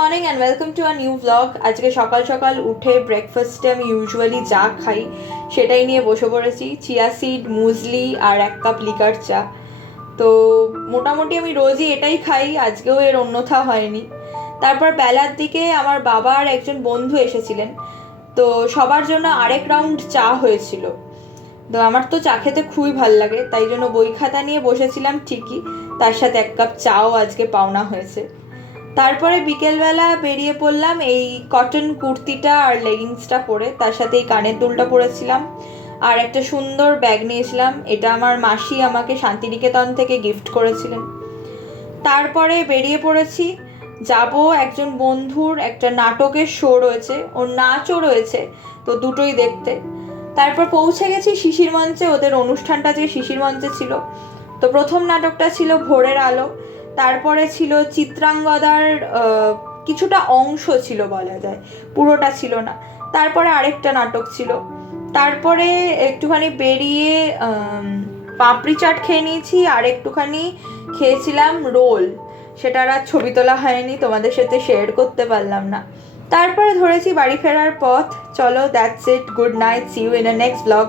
Morning and welcome to a new blog. আজকে সকাল সকাল উঠে ব্রেকফাস্টে আমি ইউজুয়ালি যা খাই সেটাই নিয়ে বসে পড়েছি, চিয়া সিড, মুসলি আর 1 কাপ লিকার চা। তো মোটামুটি আমি রোজই এটাই খাই, আজকেও এর অন্যথা হয়নি। তারপর বেলার দিকে আমার বাবা আর একজন বন্ধু এসেছিলেন, তো সবার জন্য আরেক রাউন্ড চা হয়েছিল। তো আমার তো চা খেতে খুবই ভাল লাগে, তাই জন্য বই খাতা নিয়ে বসেছিলাম ঠিকই, তার সাথে 1 কাপ চাও আজকে পাওনা হয়েছে। তারপরে বিকেলবেলা বেরিয়ে পড়লাম এই কটন কুর্তিটা আর লেগিংসটা পরে, তার সাথে এই কানের দুলটা পরেছিলাম আর একটা সুন্দর ব্যাগ নিয়েছিলাম। এটা আমার মাসি আমাকে শান্তিনিকেতন থেকে গিফট করেছিলেন। তারপরে বেরিয়ে পড়েছি, যাব একজন বন্ধুর একটা নাটকের শো রয়েছে, ওর নাচও রয়েছে, তো দুটোই দেখতে। তারপর পৌঁছে গেছি শিশির মঞ্চে, ওদের অনুষ্ঠানটা যে শিশির মঞ্চে ছিল। তো প্রথম নাটকটা ছিল ভোরের আলো, তারপরে ছিল চিত্রাঙ্গদার কিছুটা অংশ ছিল বলা যায়, পুরোটা ছিল না। তারপরে আরেকটা নাটক ছিল। তারপরে একটুখানি বেরিয়ে পাপড়ি চাট খেয়ে নিয়েছি আর একটুখানি খেয়েছিলাম রোল। সেটার আর ছবি তোলা হয়নি, তোমাদের সাথে শেয়ার করতে পারলাম না। তারপরে ধরেছি বাড়ি ফেরার পথ। চলো, that's it, good night, see you in a next blog.